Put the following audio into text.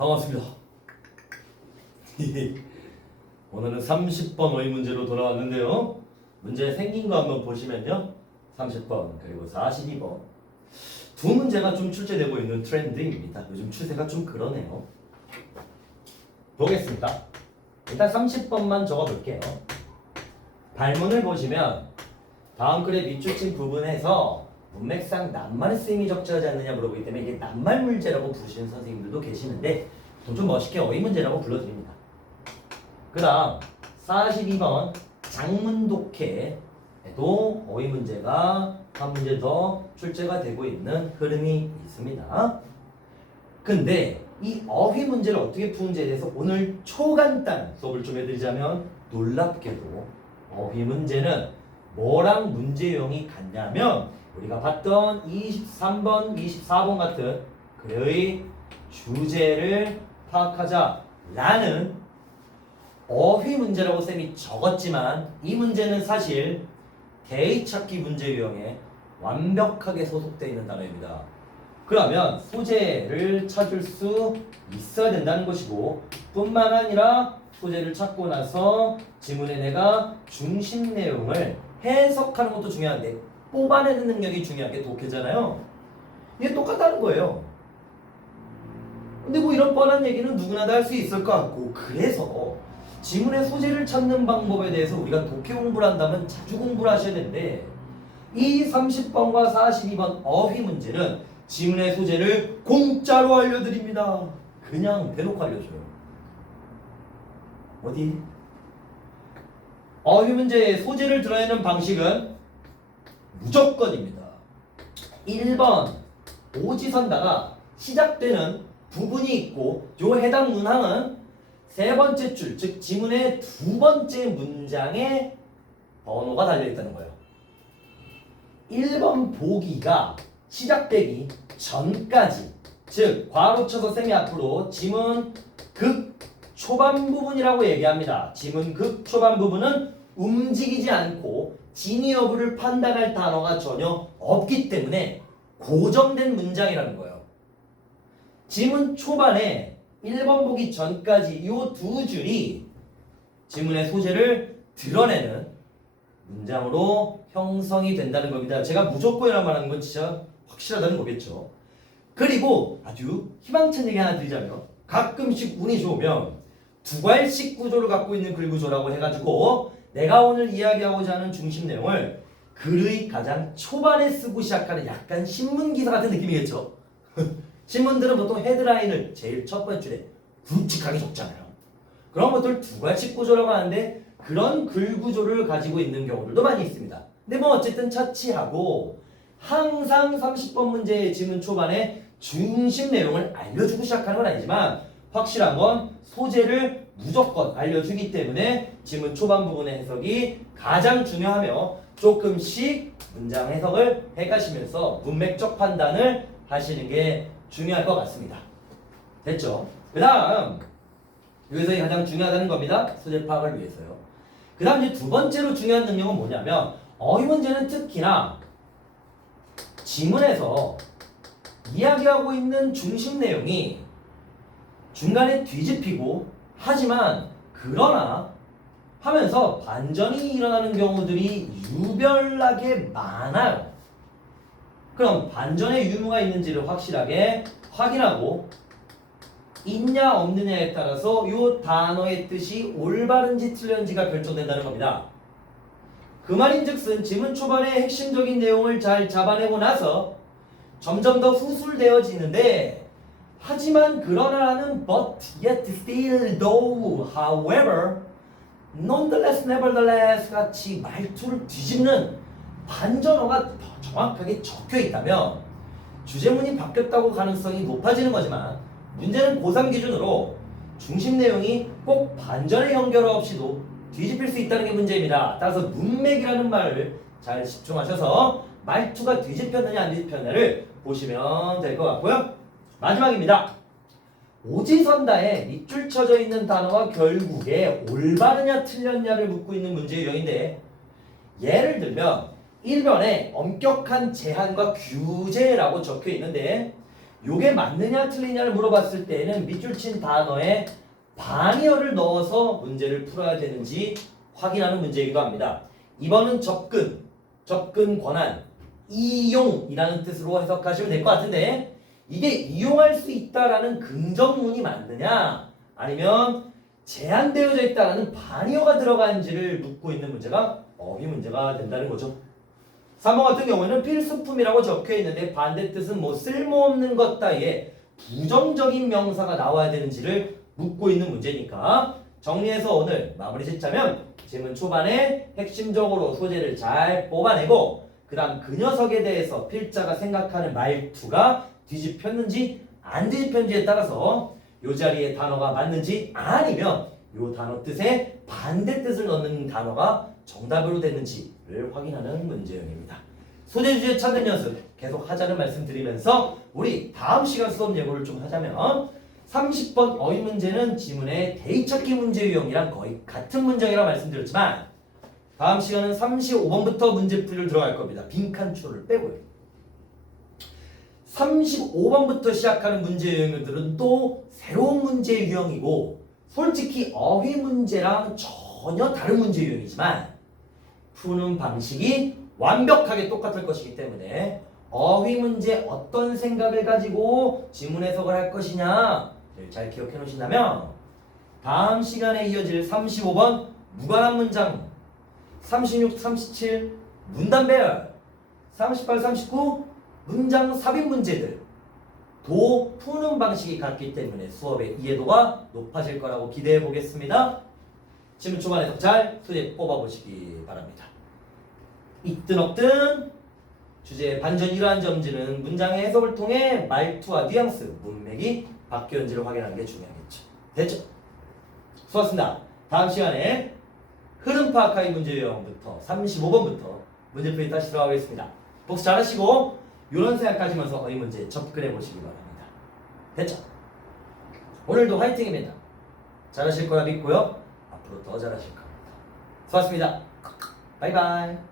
반갑습니다. 오늘은 30번 어휘 문제로 돌아왔는데요. 문제 생긴 거 한번 보시면요. 30번 그리고 42번 두 문제가 좀 출제되고 있는 트렌드입니다. 요즘 추세가 좀 그러네요. 보겠습니다. 일단 30번만 적어볼게요. 발문을 보시면 다음 글의 밑줄친 부분에서 문맥상 낱말의 쓰임이 적절하지 않느냐 물어보기 때문에 이게 낱말 문제라고 부르시는 선생님들도 계시는데 좀 멋있게 어휘 문제라고 불러드립니다. 그 다음 42번 장문독해에도 어휘 문제가 한 문제 더 출제가 되고 있는 흐름이 있습니다. 근데 이 어휘 문제를 어떻게 푸는지에 대해서 오늘 초간단 수업을 좀 해드리자면 놀랍게도 어휘 문제는 뭐랑 문제 유형이 같냐면 우리가 봤던 23번, 24번 같은 글의 주제를 파악하자라는 어휘 문제라고 쌤이 적었지만 이 문제는 사실 대의 찾기 문제 유형에 완벽하게 소속되어 있는 단어입니다. 그러면 소재를 찾을 수 있어야 된다는 것이고 뿐만 아니라 소재를 찾고 나서 지문에 내가 중심 내용을 해석하는 것도 중요한데 뽑아내는 능력이 중요한 게 독해잖아요. 이게 똑같다는 거예요. 근데 뭐 이런 뻔한 얘기는 누구나 다 할 수 있을 것 같고 그래서 지문의 소재를 찾는 방법에 대해서 우리가 독해 공부를 한다면 자주 공부를 하셔야 되는데 이 30번과 42번 어휘 문제는 지문의 소재를 공짜로 알려드립니다. 그냥 대놓고 알려줘요. 어디? 어휘 문제의 소재를 드러내는 방식은 무조건입니다. 1번 오지선다가 시작되는 부분이 있고 요 해당 문항은 세 번째 줄, 즉 지문의 두 번째 문장에 번호가 달려있다는 거예요. 1번 보기가 시작되기 전까지, 즉 괄호 쳐서 쌤이 앞으로 지문 극 초반 부분이라고 얘기합니다. 지문 극 초반 부분은 움직이지 않고 진위 여부를 판단할 단어가 전혀 없기 때문에 고정된 문장이라는 거예요. 지문 초반에 1번 보기 전까지 이 두 줄이 지문의 소재를 드러내는 문장으로 형성이 된다는 겁니다. 제가 무조건이란 말하는 건 진짜 확실하다는 거겠죠. 그리고 아주 희망찬 얘기 하나 드리자면 가끔씩 운이 좋으면 두괄식 구조를 갖고 있는 글 구조라고 해가지고 내가 오늘 이야기하고자 하는 중심 내용을 글의 가장 초반에 쓰고 시작하는 약간 신문기사 같은 느낌이겠죠. 신문들은 보통 헤드라인을 제일 첫 번째 줄에 굵직하게 적잖아요. 그런 것들 두괄식 구조라고 하는데 그런 글 구조를 가지고 있는 경우들도 많이 있습니다. 근데 뭐 어쨌든 차치하고 항상 30번 문제의 지문 초반에 중심 내용을 알려주고 시작하는 건 아니지만 확실한 건 소재를 무조건 알려주기 때문에 지문 초반 부분의 해석이 가장 중요하며 조금씩 문장 해석을 해가시면서 문맥적 판단을 하시는 게 중요할 것 같습니다. 됐죠? 그 다음 여기서 가장 중요하다는 겁니다. 소재 파악을 위해서요. 그 다음 이제 두 번째로 중요한 능력은 뭐냐면 어휘 문제는 특히나 지문에서 이야기하고 있는 중심 내용이 중간에 뒤집히고 하지만 그러나 하면서 반전이 일어나는 경우들이 유별나게 많아요. 그럼 반전의 유무가 있는지를 확실하게 확인하고 있냐 없느냐에 따라서 이 단어의 뜻이 올바른지 틀렸는지가 결정된다는 겁니다. 그 말인즉슨 지문 초반의 핵심적인 내용을 잘 잡아내고 나서 점점 더 후술되어지는데 하지만 그러나는 but yet still though however nonetheless nevertheless 같이 말투를 뒤집는 반전어가 더 정확하게 적혀 있다면 주제문이 바뀌었다고 가능성이 높아지는 거지만 문제는 고3 기준으로 중심 내용이 꼭 반전의 연결 없이도 뒤집힐 수 있다는 게 문제입니다. 따라서 문맥이라는 말을 잘 집중하셔서 말투가 뒤집혔느냐 안 뒤집혔느냐를 보시면 될 것 같고요. 마지막입니다. 오지선다에 밑줄 쳐져 있는 단어가 결국에 올바르냐 틀렸냐를 묻고 있는 문제 유형인데 예를 들면 1번에 엄격한 제한과 규제라고 적혀 있는데 요게 맞느냐 틀리냐를 물어봤을 때에는 밑줄 친 단어에 반이어를 넣어서 문제를 풀어야 되는지 확인하는 문제이기도 합니다. 2번은 접근 권한, 이용이라는 뜻으로 해석하시면 될 것 같은데 이게 이용할 수 있다라는 긍정문이 맞느냐 아니면 제한되어져 있다라는 반이어가 들어간지를 묻고 있는 문제가 어휘 문제가 된다는 거죠. 3번 같은 경우에는 필수품이라고 적혀 있는데 반대뜻은 뭐 쓸모없는 것 따위에 부정적인 명사가 나와야 되는지를 묻고 있는 문제니까 정리해서 오늘 마무리 짓자면 질문 초반에 핵심적으로 소재를 잘 뽑아내고 그 다음 그 녀석에 대해서 필자가 생각하는 말투가 뒤집혔는지 안 뒤집혔는지에 따라서 이 자리에 단어가 맞는지 아니면 이 단어 뜻에 반대 뜻을 넣는 단어가 정답으로 됐는지를 확인하는 문제형입니다. 소재 주제 찾는 연습 계속 하자는 말씀 드리면서 우리 다음 시간 수업 예고를 좀 하자면 30번 어휘 문제는 지문의 대입찾기 문제 유형이랑 거의 같은 문장이라고 말씀드렸지만 다음 시간은 35번부터 문제풀이를 들어갈 겁니다. 빈칸초를 빼고요. 35번부터 시작하는 문제 유형들은 또 새로운 문제 유형이고 솔직히 어휘 문제랑 전혀 다른 문제 유형이지만 푸는 방식이 완벽하게 똑같을 것이기 때문에 어휘 문제 어떤 생각을 가지고 지문 해석을 할 것이냐 잘 기억해 놓으신다면 다음 시간에 이어질 35번 무관한 문장 36, 37 문단 배열 38, 39 문장 삽입 문제들 도 푸는 방식이 같기 때문에 수업의 이해도가 높아질 거라고 기대해 보겠습니다. 질문 초반 해석 잘 소재 뽑아보시기 바랍니다. 있든 없든 주제의 반전 이러한 점지는 문장의 해석을 통해 말투와 뉘앙스, 문맥이 바뀌었는지를 확인하는 게 중요하겠죠. 됐죠? 수고하셨습니다. 다음 시간에 흐름 파악하기 문제 유형부터 35번부터 문제풀이 다시 들어가겠습니다. 복습 잘하시고 이런 생각 가지면서 어휘 문제 접근해 보시기 바랍니다. 됐죠? 오늘도 화이팅입니다. 잘하실 거라 믿고요. 앞으로 더 잘하실 겁니다. 수고하셨습니다. 바이바이.